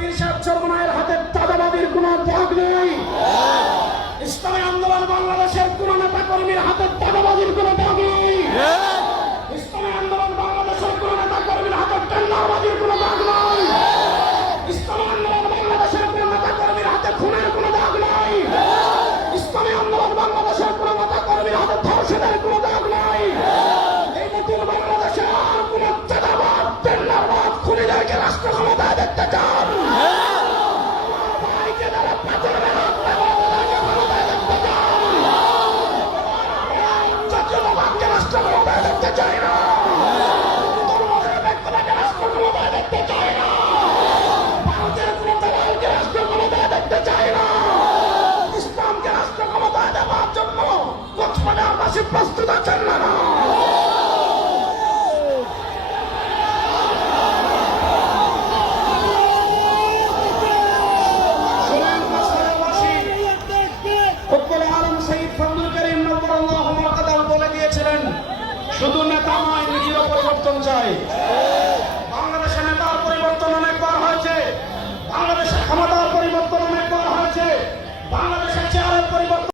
পীর সাহেব চরমনায়ের হাতে চাঁদাবাজির কোনো দাগ নেই। ইসলামী আন্দোলন বাংলাদেশের কোন নেতা কর্মীর হাতে চাঁদাবাজির কোনো দাগ নেই। ইসলামী আন্দোলন বাংলাদেশের কোন নেতা কর্মীর হাতে টেন্ডারবাজির কোনো দাগ নাই। ইসলামী আন্দোলন বাংলাদেশের কোন নেতা কর্মীর হাতে খুনের কোনো দাগ নাই। ইসলামী আন্দোলন বাংলাদেশের কোন নেতা কর্মীর হাতে ধর্ষণের কোনো দাগ নাই। এই নতুন বাংলাদেশে আর কোন চাঁদাবাজ টেন্ডারবাজ খুনিদেরকে রাষ্ট্র ক্ষমতায় দেখতে চান? ভাইকে যারা পাথরে হত্যা করে তাদেরকে ক্ষমতায় দেখতে চান? জাতীয়তাবাদকে রাষ্ট্র ক্ষমতায় দেখতে চাই না। ধর্মের ব্যক্তিটাকে রাষ্ট্র ক্ষমতায় দেখতে চাই না। ভারতের কোন দালালকে রাষ্ট্র ক্ষমতায় দেখতে চাই না। ইসলামকে রাষ্ট্র ক্ষমতায় দেওয়ার জন্য কক্সবাজারবাসী প্রস্তুত আছেন না? শুধু নেতা নয়, নিজেরও পরিবর্তন চাই।